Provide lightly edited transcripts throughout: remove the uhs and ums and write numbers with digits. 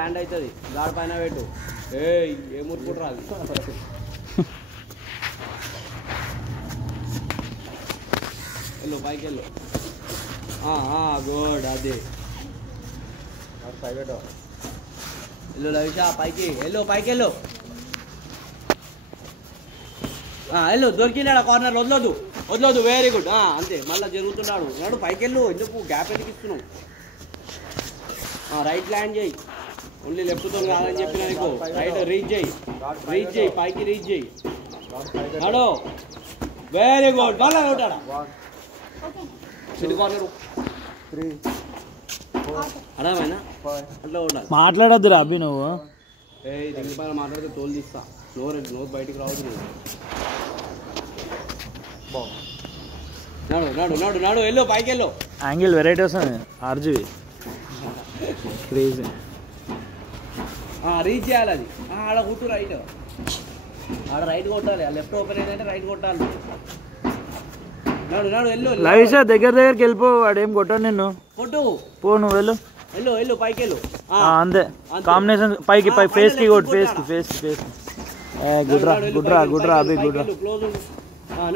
land అవుతుంది గాడి పైన పెట్టు ఏ మురుకుంటు రాదు వెళ్ళు పైకి వెళ్ళు గుడ్ అది వెళ్ళు లవిషా పైకి వెళ్ళు పైకి వెళ్ళు వెళ్ళు దొరికినాడు కార్నర్ వదలొద్దు వెరీ గుడ్ అంతే మళ్ళీ జరుగుతున్నాడు నాడు పైకి వెళ్ళు ఎందుకు గ్యాప్ ఎందుకు ఇస్తున్నావు రైట్ ల్యాండ్ చేయి ఓన్లీ లెఫ్ట్తో కాదని చెప్పిన నీకు రైట్ రీచ్ చేయి పైకి రీచ్ చేయి నాడు వెరీ గుడ్ మళ్ళీ ఉంటాడా కార్నర్ అర్థమైనా అట్లా ఉండాలి మాట్లాడద్దురా అభి నువ్వు దీని పైన మాట్లాడితే తోలు తీస్తా నోరు బయటికి రావద్దు నాడు వెళ్ళు పైకి వెళ్ళు యాంగిల్ వెరైటీ వస్తుంది ఆర్జీవి క్రేజీ రీచ్ చేయాలి అది ఆడ కొట్టు రైట్ ఆడ రైట్ కొట్టాలి లెఫ్ట్ ఓపెన్ అయిందంటే రైట్ కొట్టాలి నాడు వెళ్ళు లవిషా దగ్గరికి వెళ్ళిపో వాడు ఏం కొట్టాడు నిన్ను కొట్టు పో నువ్వు వెళ్ళు పైకి వెళ్ళు అంతే కాంబినేషన్ పైకి ఫేస్ కి కొట్టు ఫేస్ కి గుడ్రా అభి గుడ్రా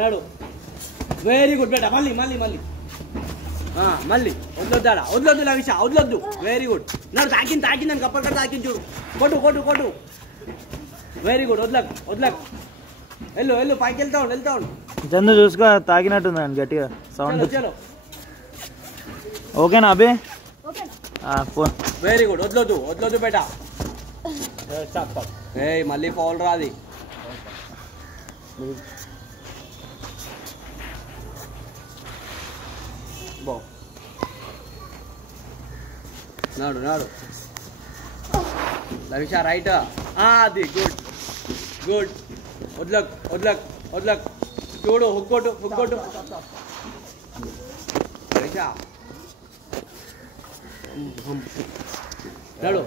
నాడు వెరీ గుడ్ బేటా మళ్ళీ వదలొద్దు లవిషా వదలొద్దు వెరీ గుడ్ నాడు తాకిందని కప్పటికడ తాకించు కొట్టు వెరీ గుడ్ వదలకు వెళ్ళు పైకి వెళ్తా ఉండు చందు చూసుకో తాకినట్టుంది గట్టిగా సౌండ్ ఓకేనా అభి ఫోన్ వెరీ గుడ్ వదలొద్దు బేటా మళ్ళీ ఫౌల్ రాది నాడు లవిషా రైట్ అది గుడ్ వదలక్ చూడు హుక్కోటు లవిషా నాడు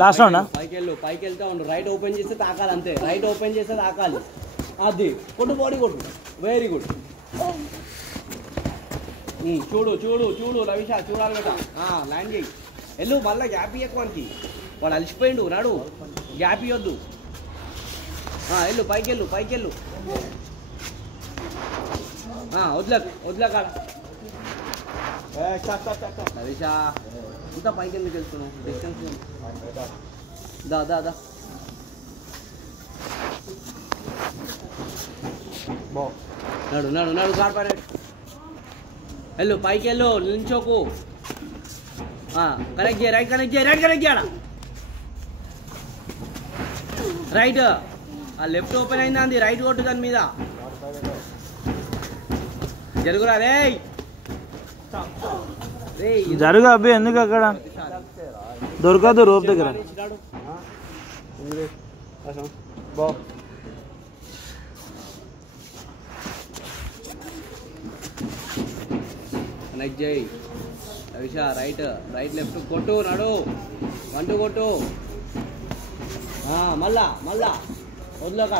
లాస్ట్ రౌండ్ పైకి వెళ్తా ఉండు రైట్ ఓపెన్ చేస్తే తాకాలి అంతే రైట్ ఓపెన్ చేస్తే తాకాలి అది బాడీ కొట్టు వెరీ గుడ్ చూడు లవిషా చూడాలి కదా ల్యాండ్ చేయి వెళ్ళు మళ్ళీ గ్యాప్ ఇవ్వకవానికి వాడు అలసిపోయిండు నాడు గ్యాప్ ఇవ్వద్దు వెళ్ళు పైకి వెళ్ళు వదలక లవిషా ఇంత పైకి ఎందుకు వెళ్తున్నావు డిస్టెన్స్ దా నాడు కార్ పైన వెళ్ళు పైకి వెళ్ళు నిల్చోకు కనెక్ట్ చేయ రైట్ కనెక్ట్ చేయడా రైట్ లెఫ్ట్ ఓపెన్ అయిందా అంది రైట్ కొట్టు దాని మీద జరుగురా జరుగు అబ్బి ఎందుకు అక్కడ దొరకదు రోప్ దగ్గర కనెక్ట్ చేయి లవిషా రైట్ లెఫ్ట్ కొట్టు నాడు 1-2 కొట్టు మళ్ళా వదలక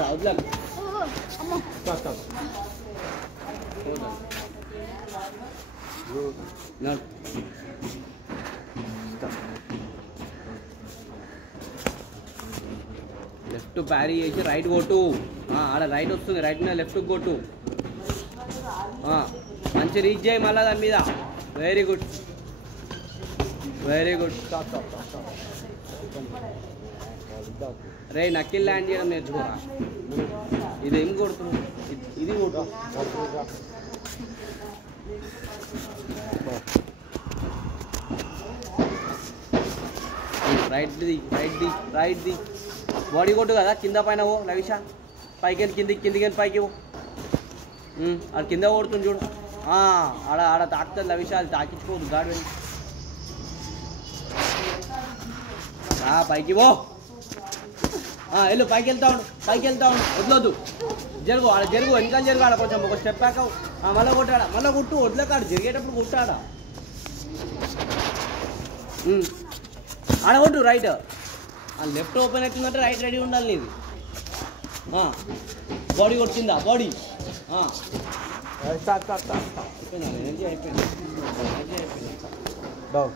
లెఫ్ట్ ప్యారీ చేసి రైట్ కొట్టు ఆడ రైట్ వస్తుంది రైట్ మీద లెఫ్ట్ కొట్టు మంచి రీచ్ చేయి మళ్ళా దాని మీద వెరీ గుడ్ రే నక్కిల్ ల్యాండ్ చేయడం నేర్చుకోరా ఇదేం కొడుతున్నావు ఇది కొట్టు రైట్ ది బాడీ కొట్టు కదా కింద పైన ఓ లవిషా పైకి వెళ్ళి కిందికి పైకి ఓ అది కింద కొడుతుంది చూడు ఆడ తాకుతుంది లవిషా అది తాకించుకోదు గాడి వెళ్ళి పైకి ఓ వెళ్ళు పైకి వెళ్తా ఉండు వదలొద్దు జరుగు వెనకాల జరుగు ఆడ కొంచెం ఒక స్టెప్ బ్యాక్ మళ్ళీ కొట్టాడా మళ్ళీ కొట్టు వదలకాడు జరిగేటప్పుడు కొట్టాడా ఆడ కొట్టు రైట్ లెఫ్ట్ ఓపెన్ అవుతుందంటే రైట్ రెడీ ఉండాలి నీది బాడీ కొట్టిందా బాడీ ఎనర్జీ అయిపోయింది బాగు